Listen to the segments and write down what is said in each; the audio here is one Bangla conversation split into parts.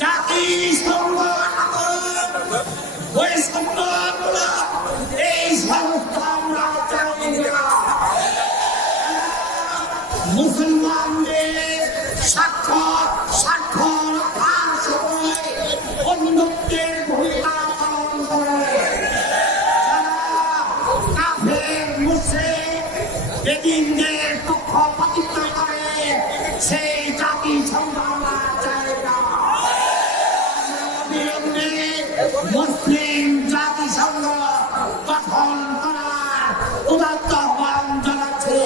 জাতি সংগ্রাম ওই সংগ্রামগুলো এই সংগ্রামরা চাই না মুসলমানদের স্বাক্ষর স্বাক্ষর রক্ষার সময় অন্যদের ভূমিকা পালন করে কাফের মুসলিম বেদিনদের সেই জাতি সংগ্রাম চায় না বিলম্বে মুসলিম জাতিসংঘ গঠন করার উদাত্ত আহ্বান জানাচ্ছে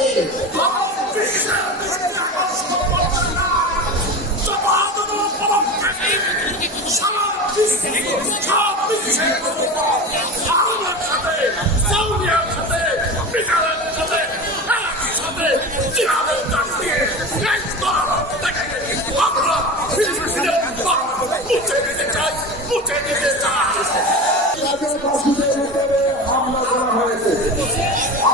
তাদের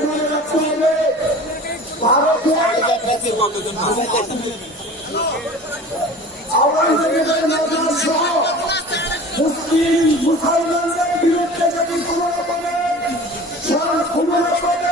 মনে রাখতে হবে ভারতের আওয়ামী লীগের মাজার সহ মুসলিম, মুসলমানদের বিরুদ্ধে যদি কোনো রকমের সব কোনো রকমের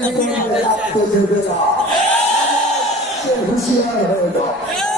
谢谢大家谢谢